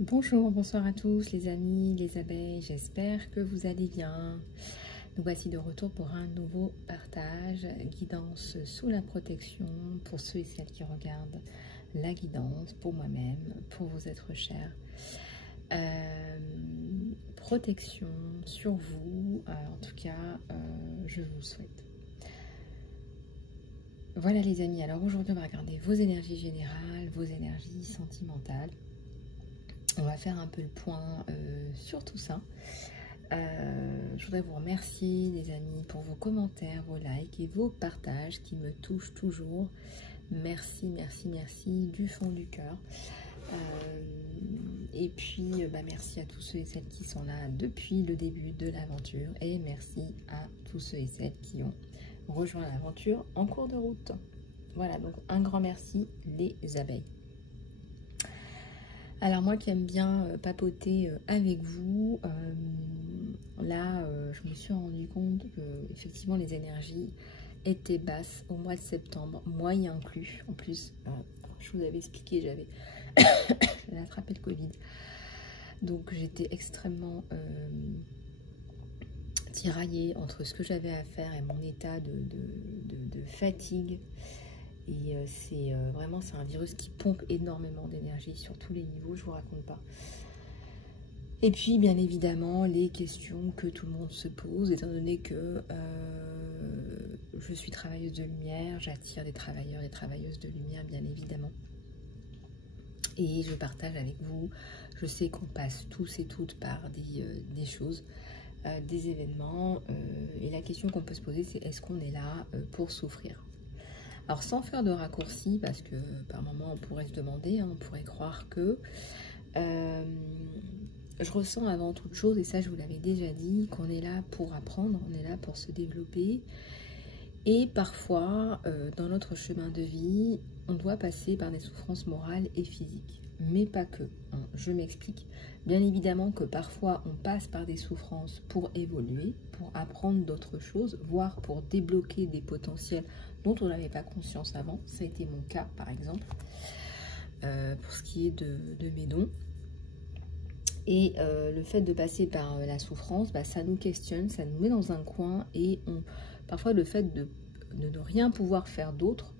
Bonjour, bonsoir à tous les amis, les abeilles, j'espère que vous allez bien. Nous voici de retour pour un nouveau partage, guidance sous la protection pour ceux et celles qui regardent la guidance, pour moi-même, pour vos êtres chers. Protection sur vous, en tout cas, je vous souhaite. Voilà les amis, alors aujourd'hui on va regarder vos énergies générales, vos énergies sentimentales. On va faire un peu le point sur tout ça. Je voudrais vous remercier les amis pour vos commentaires, vos likes et vos partages qui me touchent toujours. Merci, merci, merci du fond du cœur. Et puis merci à tous ceux et celles qui sont là depuis le début de l'aventure. Et merci à tous ceux et celles qui ont rejoint l'aventure en cours de route. Voilà, donc un grand merci les abeilles. Alors moi qui aime bien papoter avec vous, là je me suis rendu compte que effectivement les énergies étaient basses au mois de septembre, moi y inclus. En plus, je vous avais expliqué, j'avais attrapé le Covid, donc j'étais extrêmement tiraillée entre ce que j'avais à faire et mon état de fatigue. Et c'est vraiment, c'est un virus qui pompe énormément d'énergie sur tous les niveaux, je vous raconte pas. Et puis, bien évidemment, les questions que tout le monde se pose, étant donné que je suis travailleuse de lumière, j'attire des travailleurs et travailleuses de lumière, bien évidemment. Et je partage avec vous, je sais qu'on passe tous et toutes par des choses, des événements. Et la question qu'on peut se poser, c'est est-ce qu'on est là pour souffrir ? Alors sans faire de raccourcis, parce que par moment on pourrait se demander, on pourrait croire que je ressens avant toute chose, et ça je vous l'avais déjà dit, qu'on est là pour apprendre, on est là pour se développer. Et parfois, dans notre chemin de vie, on doit passer par des souffrances morales et physiques. Mais pas que, hein, je m'explique. Bien évidemment que parfois on passe par des souffrances pour évoluer, pour apprendre d'autres choses, voire pour débloquer des potentiels dont on n'avait pas conscience avant. Ça a été mon cas par exemple, pour ce qui est de mes dons. Et le fait de passer par la souffrance, ça nous questionne, ça nous met dans un coin, et parfois le fait de ne rien pouvoir faire d'autre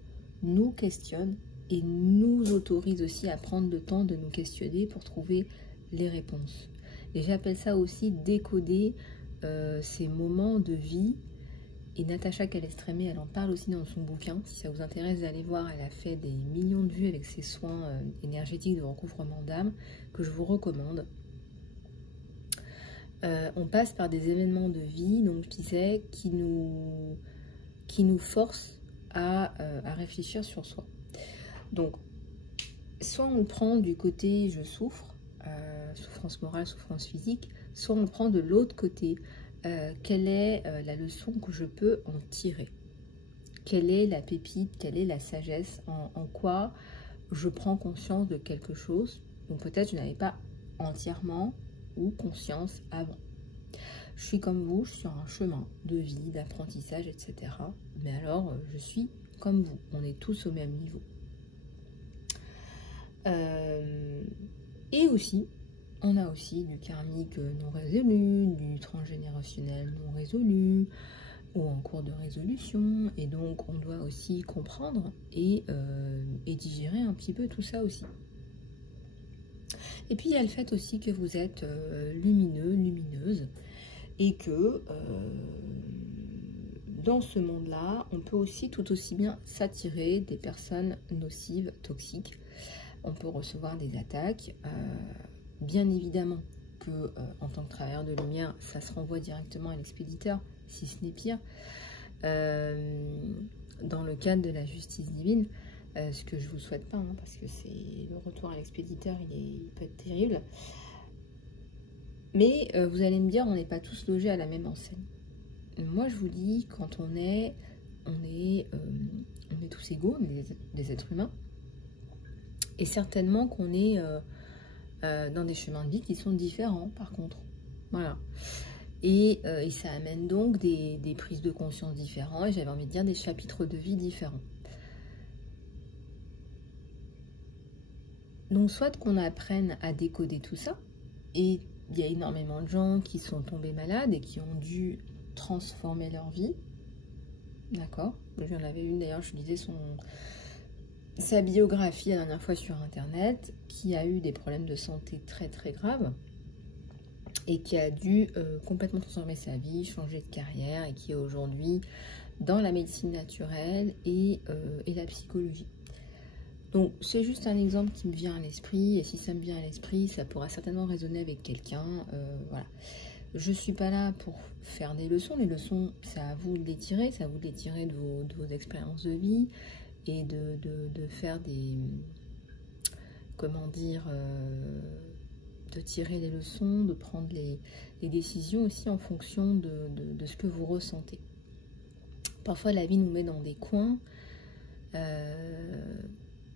nous questionne et nous autorise aussi à prendre le temps de nous questionner pour trouver les réponses. Et j'appelle ça aussi décoder ces moments de vie. Et Natacha Calestrémé, elle en parle aussi dans son bouquin. Si ça vous intéresse d'aller voir, elle a fait des millions de vues avec ses soins énergétiques de recouvrement d'âme que je vous recommande. On passe par des événements de vie, donc je disais, qui nous forcent à réfléchir sur soi. Donc, soit on le prend du côté je souffre, souffrance morale, souffrance physique, soit on le prend de l'autre côté. Quelle est la leçon que je peux en tirer? Quelle est la pépite? Quelle est la sagesse? En quoi je prends conscience de quelque chose dont peut-être je n'avais pas entièrement ou conscience avant. Je suis comme vous, je suis sur un chemin de vie, d'apprentissage, etc. Mais alors, je suis comme vous. On est tous au même niveau. Et aussi, on a aussi du karmique non résolu, du transgénérationnel non résolu, ou en cours de résolution. Et donc, on doit aussi comprendre et digérer un petit peu tout ça aussi. Et puis, il y a le fait aussi que vous êtes lumineux, lumineuse, et que dans ce monde-là, on peut aussi tout aussi bien s'attirer des personnes nocives, toxiques. On peut recevoir des attaques. Bien évidemment que en tant que travailleur de lumière, ça se renvoie directement à l'expéditeur, si ce n'est pire. Dans le cadre de la justice divine, ce que je vous souhaite pas, hein, parce que c'est le retour à l'expéditeur, il peut être terrible. Mais vous allez me dire, on n'est pas tous logés à la même enseigne. Moi, je vous dis, quand on est tous égaux, on est des êtres humains, et certainement qu'on est dans des chemins de vie qui sont différents, par contre. Voilà. Et ça amène donc des prises de conscience différentes, et j'avais envie de dire des chapitres de vie différents. Donc soit qu'on apprenne à décoder tout ça, et il y a énormément de gens qui sont tombés malades et qui ont dû transformer leur vie. D'accord? J'en avais une d'ailleurs, je lisais sa biographie la dernière fois sur internet, qui a eu des problèmes de santé très très graves et qui a dû complètement transformer sa vie, changer de carrière et qui est aujourd'hui dans la médecine naturelle et la psychologie. Donc c'est juste un exemple qui me vient à l'esprit, et si ça me vient à l'esprit, ça pourra certainement résonner avec quelqu'un. Voilà. Je ne suis pas là pour faire des leçons. Les leçons, c'est à vous de les tirer, c'est à vous de les tirer de vos expériences de vie et de faire des... Comment dire de tirer les leçons, de prendre les décisions aussi en fonction de ce que vous ressentez. Parfois, la vie nous met dans des coins.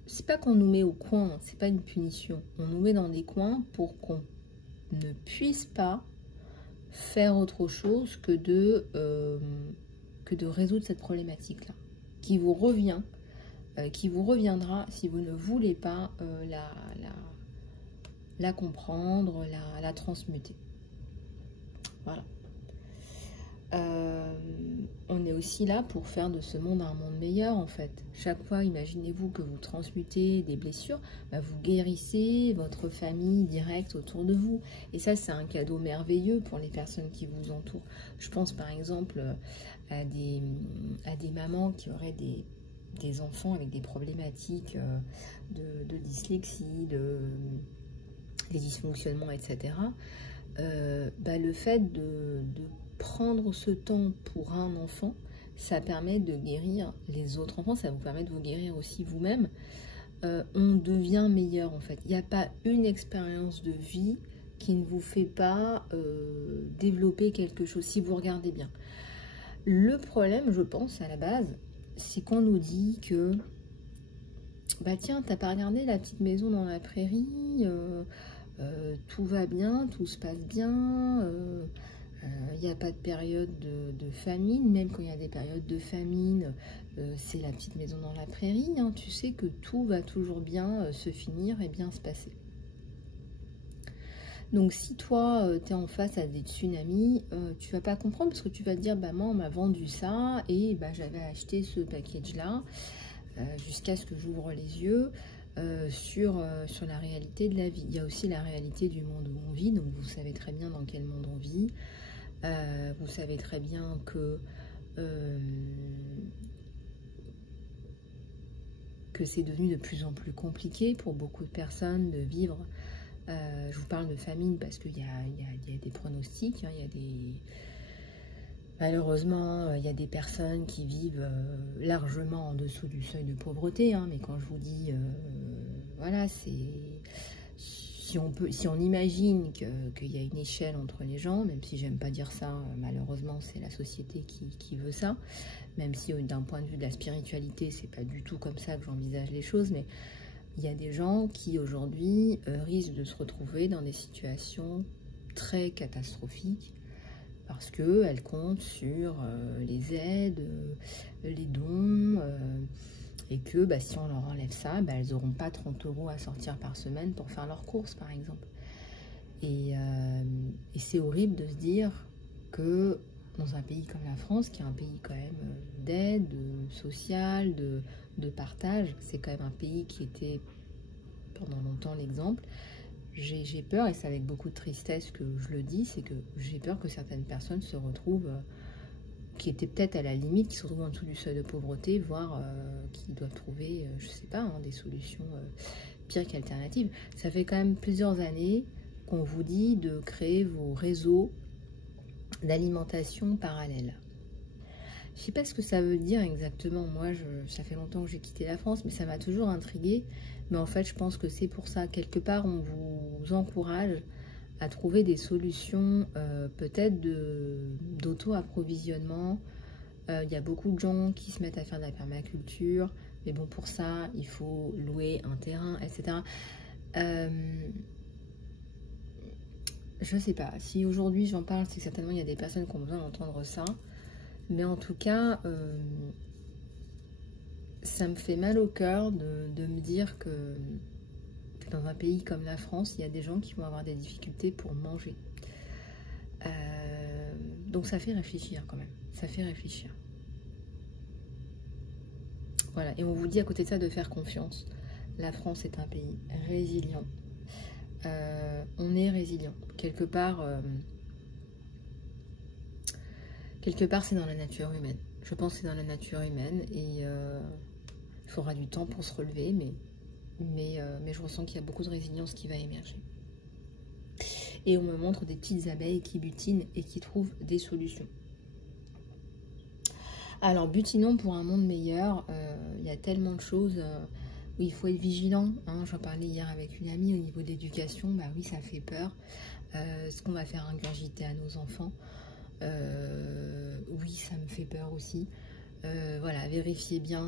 C'est pas qu'on nous met au coin, c'est pas une punition. On nous met dans des coins pour qu'on ne puisse pas faire autre chose que de résoudre cette problématique-là, qui vous revient, qui vous reviendra si vous ne voulez pas la comprendre, la transmuter. Voilà. On est aussi là pour faire de ce monde un monde meilleur en fait. Chaque fois, imaginez-vous que vous transmutez des blessures, bah, vous guérissez votre famille directe autour de vous. Et ça, c'est un cadeau merveilleux pour les personnes qui vous entourent. Je pense par exemple à des mamans qui auraient des enfants avec des problématiques de dyslexie, des dysfonctionnements, etc. Bah, le fait de prendre ce temps pour un enfant, ça permet de guérir les autres enfants, ça vous permet de vous guérir aussi vous-même. On devient meilleur en fait. Il n'y a pas une expérience de vie qui ne vous fait pas développer quelque chose, si vous regardez bien. Le problème, je pense, à la base, c'est qu'on nous dit que bah tiens, t'as pas regardé la petite maison dans la prairie, tout va bien, tout se passe bien, il n'y a pas de période de famine, même quand il y a des périodes de famine, c'est la petite maison dans la prairie, hein, tu sais que tout va toujours bien se finir et bien se passer. Donc si toi, tu es en face à des tsunamis, tu vas pas comprendre parce que tu vas te dire, bah moi on m'a vendu ça et bah, j'avais acheté ce package-là jusqu'à ce que j'ouvre les yeux sur la réalité de la vie. Il y a aussi la réalité du monde où on vit, donc vous savez très bien dans quel monde on vit. Vous savez très bien que c'est devenu de plus en plus compliqué pour beaucoup de personnes de vivre. Je vous parle de famine parce qu'il y a des pronostics, hein, il y a des... Malheureusement, il y a des personnes qui vivent largement en dessous du seuil de pauvreté, hein, mais quand je vous dis, voilà, c'est... Si on imagine qu'il y a une échelle entre les gens, même si j'aime pas dire ça, malheureusement c'est la société qui veut ça, même si d'un point de vue de la spiritualité, c'est pas du tout comme ça que j'envisage les choses, mais il y a des gens qui aujourd'hui risquent de se retrouver dans des situations très catastrophiques parce qu'elles comptent sur les aides, les dons, et que bah, si on leur enlève ça, bah, elles n'auront pas 30 € à sortir par semaine pour faire leurs courses, par exemple. Et c'est horrible de se dire que dans un pays comme la France, qui est un pays quand même d'aide, social, de partage, c'est quand même un pays qui était pendant longtemps l'exemple. J'ai peur, et c'est avec beaucoup de tristesse que je le dis, c'est que j'ai peur que certaines personnes se retrouvent... qui étaient peut-être à la limite, qui se retrouvent en dessous du seuil de pauvreté, voire qui doivent trouver, je sais pas, hein, des solutions pires qu'alternatives. Ça fait quand même plusieurs années qu'on vous dit de créer vos réseaux d'alimentation parallèles. Je sais pas ce que ça veut dire exactement. Moi, ça fait longtemps que j'ai quitté la France, mais ça m'a toujours intriguée. Mais en fait, je pense que c'est pour ça. Quelque part, on vous encourage à trouver des solutions peut-être d'auto-approvisionnement. Il y a beaucoup de gens qui se mettent à faire de la permaculture, mais bon, pour ça, il faut louer un terrain, etc. Je sais pas, si aujourd'hui j'en parle, c'est certainement il y a des personnes qui ont besoin d'entendre ça, mais en tout cas, ça me fait mal au cœur de me dire que dans un pays comme la France, il y a des gens qui vont avoir des difficultés pour manger. Donc ça fait réfléchir quand même, ça fait réfléchir. Voilà, et on vous dit à côté de ça de faire confiance. La France est un pays résilient. On est résilient. Quelque part c'est dans la nature humaine. Je pense que c'est dans la nature humaine et il faudra du temps pour se relever, mais je ressens qu'il y a beaucoup de résilience qui va émerger. Et on me montre des petites abeilles qui butinent et qui trouvent des solutions. Alors, butinons pour un monde meilleur. Il y a tellement de choses où il faut être vigilant. Hein. J'en parlais hier avec une amie au niveau d'éducation. Bah oui, ça fait peur. Ce qu'on va faire ingurgiter à nos enfants. Oui, ça me fait peur aussi. Voilà, vérifiez bien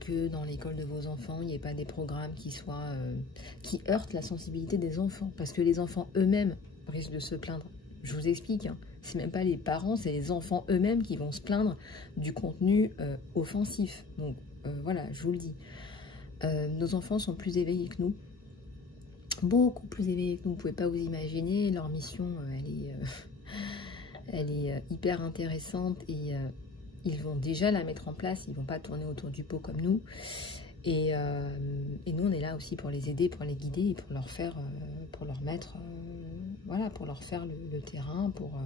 que dans l'école de vos enfants, il n'y ait pas des programmes qui heurtent la sensibilité des enfants. Parce que les enfants eux-mêmes risquent de se plaindre. Je vous explique, hein, c'est même pas les parents, c'est les enfants eux-mêmes qui vont se plaindre du contenu offensif. Donc voilà, je vous le dis. Nos enfants sont plus éveillés que nous. Beaucoup plus éveillés que nous, vous ne pouvez pas vous imaginer. Leur mission, elle est hyper intéressante et ils vont déjà la mettre en place, ils ne vont pas tourner autour du pot comme nous. Et nous, on est là aussi pour les aider, pour les guider et pour leur faire, pour leur mettre, voilà, pour leur faire le terrain, pour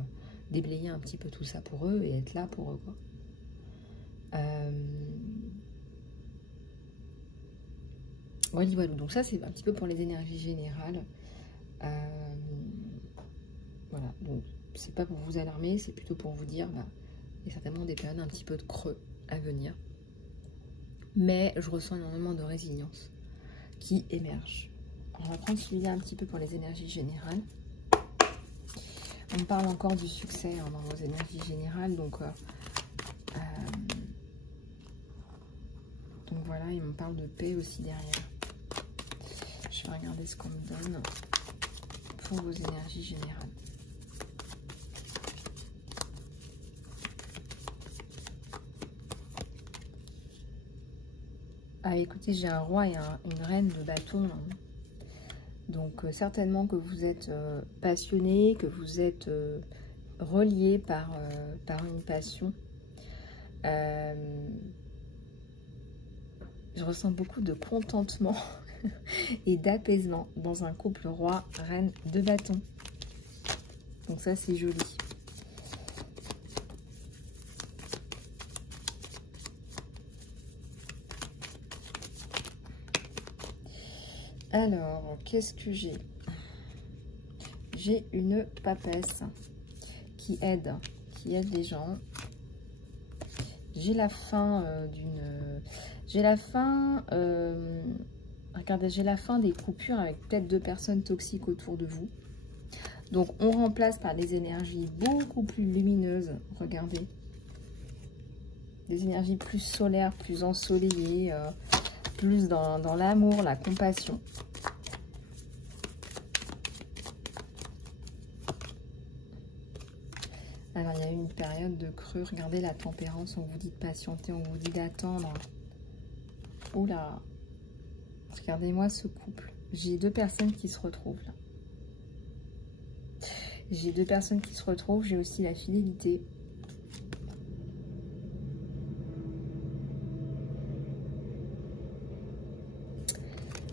déblayer un petit peu tout ça pour eux et être là pour eux, quoi. Voilà, donc ça, c'est un petit peu pour les énergies générales. Voilà, donc c'est pas pour vous alarmer, c'est plutôt pour vous dire, bah, il y a certainement des périodes un petit peu de creux à venir. Mais je ressens énormément de résilience qui émerge. On va prendre celui-là un petit peu pour les énergies générales. On me parle encore du succès hein, dans vos énergies générales. Donc voilà, il me parle de paix aussi derrière. Je vais regarder ce qu'on me donne pour vos énergies générales. Ah, écoutez, j'ai un roi et une reine de bâton. Hein. Donc, certainement que vous êtes passionné, que vous êtes relié par une passion. Je ressens beaucoup de contentement et d'apaisement dans un couple roi-reine de bâton. Donc ça, c'est joli. Alors, qu'est-ce que j'ai? J'ai une papesse qui aide les gens. J'ai la fin regardez, j'ai la fin des coupures avec peut-être 2 personnes toxiques autour de vous. Donc, on remplace par des énergies beaucoup plus lumineuses. Regardez. Des énergies plus solaires, plus ensoleillées, plus dans l'amour, la compassion. Alors, il y a eu une période de creux. Regardez la tempérance. On vous dit de patienter, on vous dit d'attendre. Oula. Regardez-moi ce couple. J'ai 2 personnes qui se retrouvent là. J'ai 2 personnes qui se retrouvent. J'ai aussi la fidélité.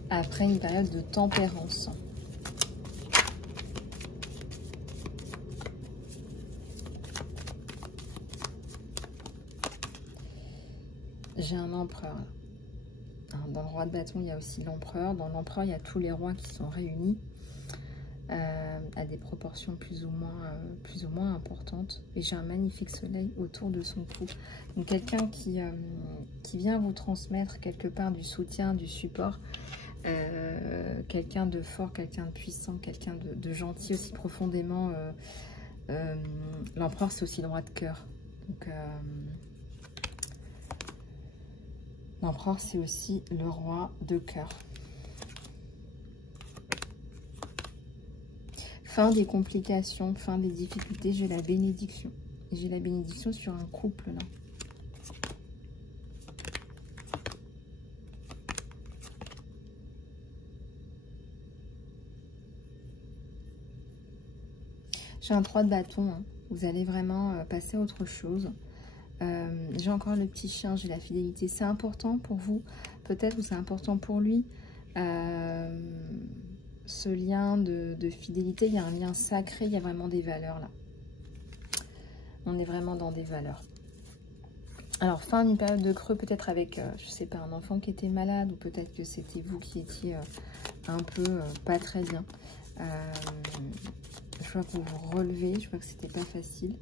Après une période de tempérance. J'ai un empereur. Dans le roi de bâton, il y a aussi l'empereur. Dans l'empereur, il y a tous les rois qui sont réunis à des proportions plus ou moins importantes. Et j'ai un magnifique soleil autour de son cou. Donc quelqu'un qui vient vous transmettre quelque part du soutien, du support. Quelqu'un de fort, quelqu'un de puissant, quelqu'un de gentil aussi profondément. L'empereur, c'est aussi le roi de cœur. Donc l'empereur, c'est aussi le roi de cœur. Fin des complications, fin des difficultés, j'ai la bénédiction. J'ai la bénédiction sur un couple, là. J'ai un 3 de bâton, hein. Vous allez vraiment passer à autre chose. J'ai encore le petit chien, j'ai la fidélité. C'est important pour vous, peut-être, ou c'est important pour lui. Ce lien de fidélité, il y a un lien sacré, il y a vraiment des valeurs là. On est vraiment dans des valeurs. Alors, fin d'une période de creux, peut-être avec, je sais pas, un enfant qui était malade, ou peut-être que c'était vous qui étiez un peu pas très bien. Je vois que vous vous relevez, je vois que c'était pas facile.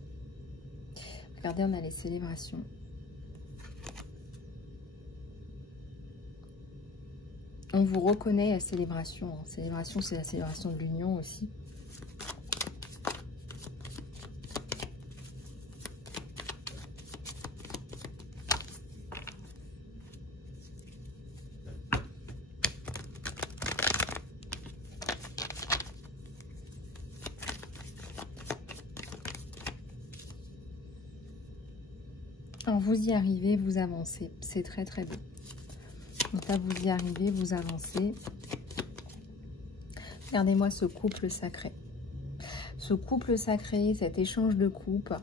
Regardez, on a les célébrations. On vous reconnaît à célébration. Célébration, c'est la célébration de l'union aussi. Alors, vous y arrivez, vous avancez. C'est très, très beau. Donc là, vous y arrivez, vous avancez. Regardez-moi ce couple sacré. Ce couple sacré, cet échange de coupe,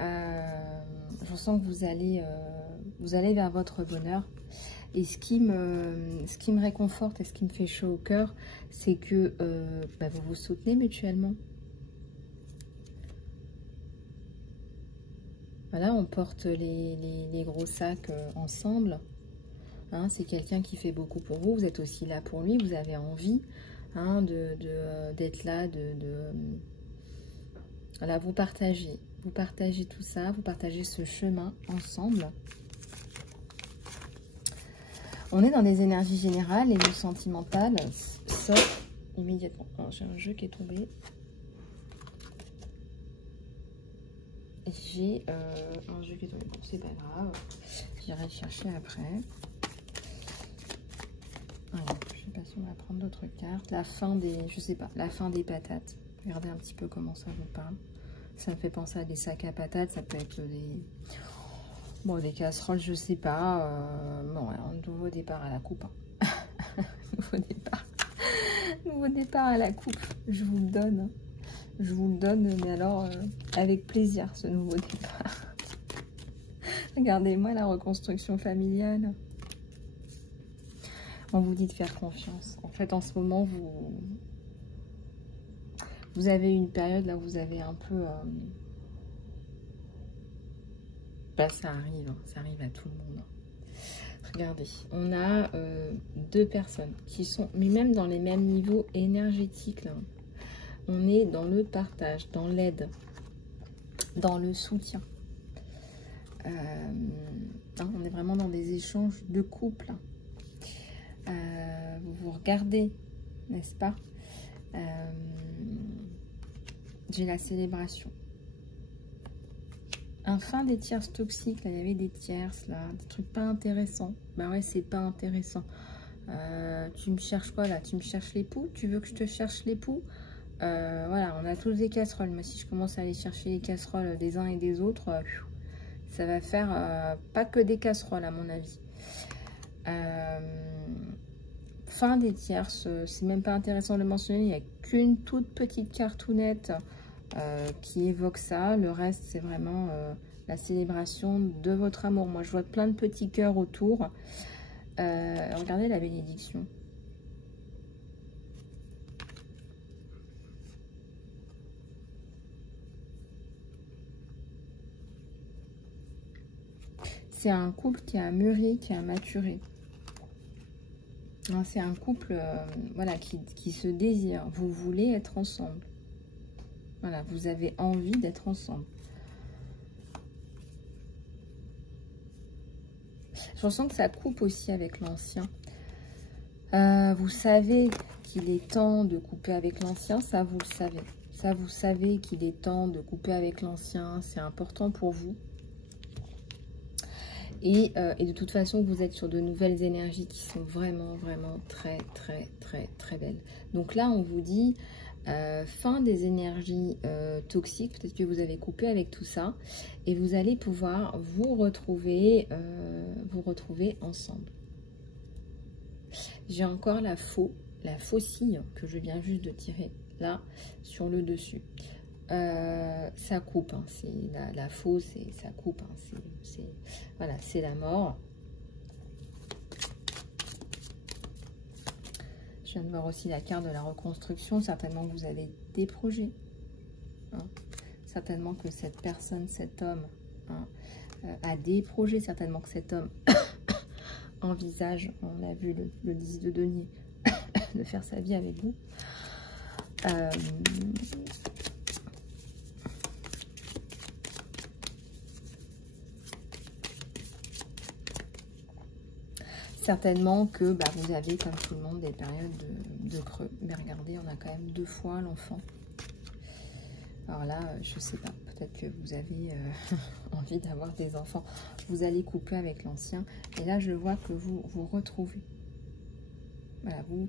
je sens que vous allez vers votre bonheur. Et ce qui me réconforte et ce qui me fait chaud au cœur, c'est que vous vous soutenez mutuellement. Voilà, on porte les gros sacs ensemble. Hein, c'est quelqu'un qui fait beaucoup pour vous. Vous êtes aussi là pour lui. Vous avez envie d'être là, voilà, vous partagez tout ça, vous partagez ce chemin ensemble. On est dans des énergies générales et le sentimental sort immédiatement. J'ai un jeu qui est tombé. J'ai un jeu qui est tombé. Bon, c'est pas grave. J'irai le chercher après. Voilà, je sais pas si on va prendre d'autres cartes. La fin des, je sais pas, la fin des patates. Regardez un petit peu comment ça vous parle. Ça me fait penser à des sacs à patates. Ça peut être des casseroles, je sais pas. Bon, alors, nouveau départ à la coupe. Hein. Nouveau départ à la coupe. Je vous le donne. Hein. Je vous le donne, mais alors avec plaisir, ce nouveau départ. Regardez-moi la reconstruction familiale. On vous dit de faire confiance. En fait, en ce moment, vous avez une période là où vous avez un peu... ça arrive à tout le monde. Regardez, on a deux personnes qui sont, mais même dans les mêmes niveaux énergétiques là. On est dans le partage, dans l'aide, dans le soutien. On est vraiment dans des échanges de couple. Vous vous regardez, n'est-ce pas? J'ai la célébration. Fin des tierces toxiques. Là, il y avait des tierces, là, des trucs pas intéressants. Bah ouais, c'est pas intéressant. Tu me cherches quoi là? Tu me cherches l'époux? Tu veux que je te cherche l'époux? Voilà, on a tous des casseroles. Moi, si je commence à aller chercher les casseroles des uns et des autres, ça va faire pas que des casseroles, à mon avis. Fin des tierces, c'est même pas intéressant de le mentionner. Il n'y a qu'une toute petite cartounette qui évoque ça. Le reste, c'est vraiment la célébration de votre amour. Moi, je vois plein de petits cœurs autour. Regardez la bénédiction. C'est un couple qui a mûri, qui a maturé. C'est un couple voilà, qui se désire. Vous voulez être ensemble. Voilà, vous avez envie d'être ensemble. Je ressens que ça coupe aussi avec l'ancien. Vous savez qu'il est temps de couper avec l'ancien, ça vous le savez. Ça, vous savez qu'il est temps de couper avec l'ancien, c'est important pour vous. Et de toute façon, vous êtes sur de nouvelles énergies qui sont vraiment, vraiment très, très, très, très belles. Donc là, on vous dit fin des énergies toxiques. Peut-être que vous avez coupé avec tout ça. Et vous allez pouvoir vous retrouver ensemble. J'ai encore la faucille que je viens juste de tirer là sur le dessus. ça coupe. Hein. C'est la fausse et ça coupe. Hein. Voilà, c'est la mort. Je viens de voir aussi la carte de la reconstruction. Certainement que vous avez des projets. Hein. Certainement que cette personne, cet homme, hein, a des projets. Certainement que cet homme envisage, on a vu le 10 de denier, de faire sa vie avec vous. Certainement que vous avez, comme tout le monde, des périodes de creux. Mais regardez, on a quand même 2 fois l'enfant. Alors là, je ne sais pas, peut-être que vous avez envie d'avoir des enfants. Vous allez couper avec l'ancien. Et là, je vois que vous vous retrouvez. Voilà, vous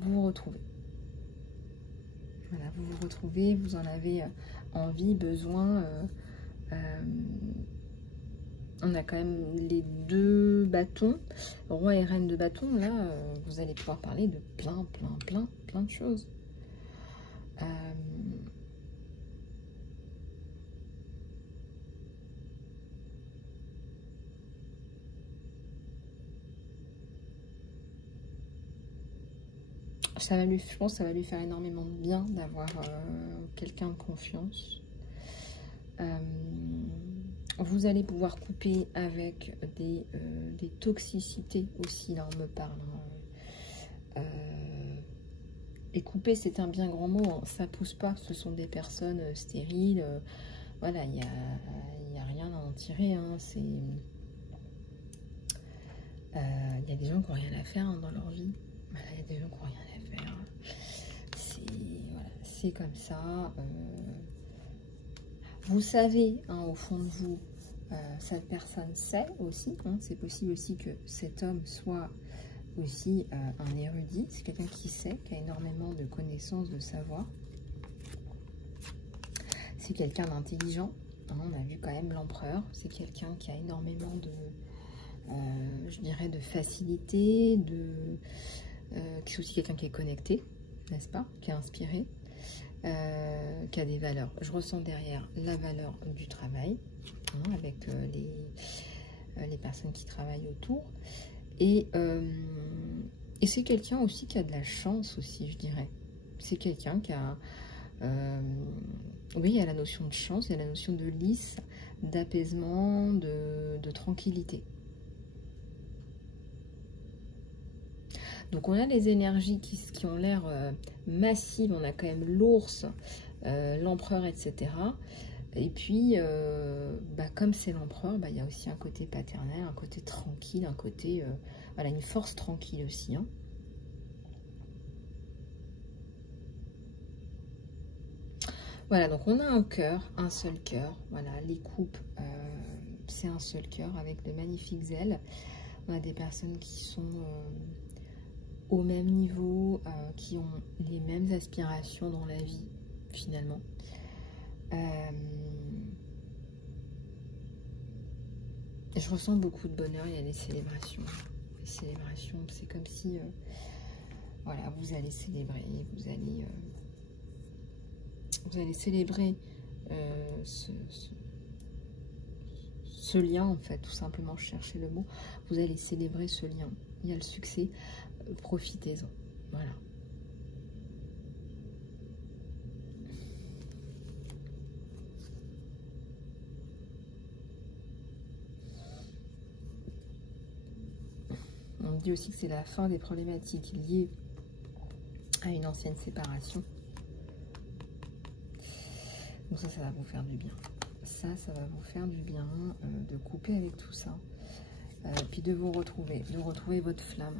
vous retrouvez. Voilà, vous vous retrouvez, vous en avez envie, besoin. On a quand même les 2 bâtons, roi et reine de bâtons. Là, vous allez pouvoir parler de plein de choses. Je pense que ça va lui faire énormément de bien d'avoir quelqu'un de confiance. Vous allez pouvoir couper avec des toxicités aussi, là on me parle. Hein. Et couper, c'est un bien grand mot, hein. Ça pousse pas, ce sont des personnes stériles. Voilà, il n'y a rien à en tirer. Hein. Il y a des gens qui n'ont rien à faire hein, dans leur vie. Voilà, il y a des gens qui n'ont rien à faire. Voilà, c'est comme ça. Vous savez, hein, au fond de vous, cette personne sait aussi. Hein, c'est possible aussi que cet homme soit aussi un érudit. C'est quelqu'un qui sait, qui a énormément de connaissances, de savoir. C'est quelqu'un d'intelligent. Hein, on a vu quand même l'empereur. C'est quelqu'un qui a énormément de, je dirais, de facilité, qui est aussi quelqu'un qui est connecté, n'est-ce pas, qui est inspiré. Qui a des valeurs. Je ressens derrière la valeur du travail, hein, avec les personnes qui travaillent autour. Et c'est quelqu'un aussi qui a de la chance aussi, je dirais. C'est quelqu'un qui a... oui, il y a la notion de chance, il y a la notion de lisse, d'apaisement, de tranquillité. Donc on a les énergies qui ont l'air massives, on a quand même l'ours, l'empereur, etc. Et puis, comme c'est l'empereur, il y a aussi un côté paternel, un côté tranquille, un côté, voilà, une force tranquille aussi. Hein. Voilà, donc on a un cœur, un seul cœur. Voilà, les coupes, c'est un seul cœur avec de magnifiques ailes. On a des personnes qui sont... au même niveau, qui ont les mêmes aspirations dans la vie, finalement. Je ressens beaucoup de bonheur, il y a les célébrations. Les célébrations, c'est comme si, voilà, vous allez célébrer, vous allez célébrer ce lien, en fait, tout simplement, je cherchais le mot. Vous allez célébrer ce lien. Il y a le succès. Profitez-en, voilà. On dit aussi que c'est la fin des problématiques liées à une ancienne séparation. Donc ça va vous faire du bien. Ça va vous faire du bien de couper avec tout ça. Puis de vous retrouver, votre flamme.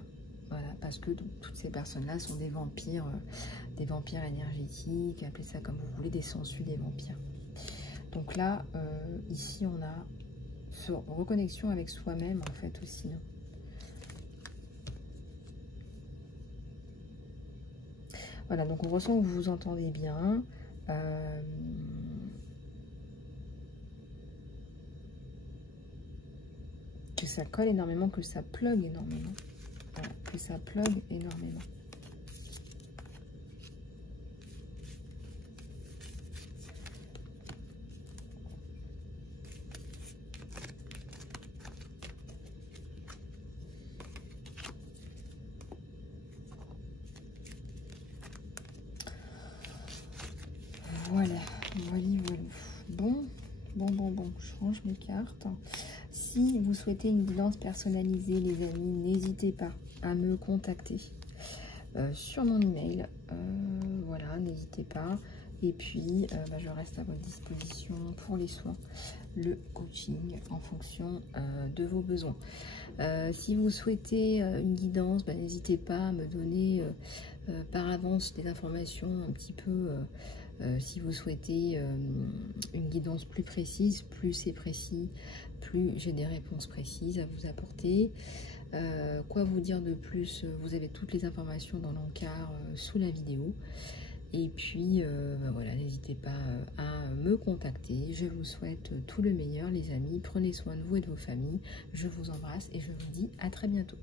Voilà, parce que toutes ces personnes-là sont des vampires énergétiques, appelez ça comme vous voulez, des sangsues, des vampires. Donc là, ici, on a reconnexion avec soi-même, en fait, aussi. Hein. Voilà, donc on ressent que vous vous entendez bien. Que ça colle énormément, que ça plug énormément. Voilà, que ça plug énormément. bon, je range mes cartes. Si vous souhaitez une guidance personnalisée, les amis, n'hésitez pas à me contacter sur mon email. Voilà, n'hésitez pas. Et puis, je reste à votre disposition pour les soins, le coaching en fonction de vos besoins. Si vous souhaitez une guidance, n'hésitez pas à me donner par avance des informations un petit peu. Si vous souhaitez une guidance plus précise, plus c'est précis, plus j'ai des réponses précises à vous apporter. Quoi vous dire de plus? Vous avez toutes les informations dans l'encart sous la vidéo. Et puis, voilà, n'hésitez pas à me contacter. Je vous souhaite tout le meilleur, les amis. Prenez soin de vous et de vos familles. Je vous embrasse et je vous dis à très bientôt.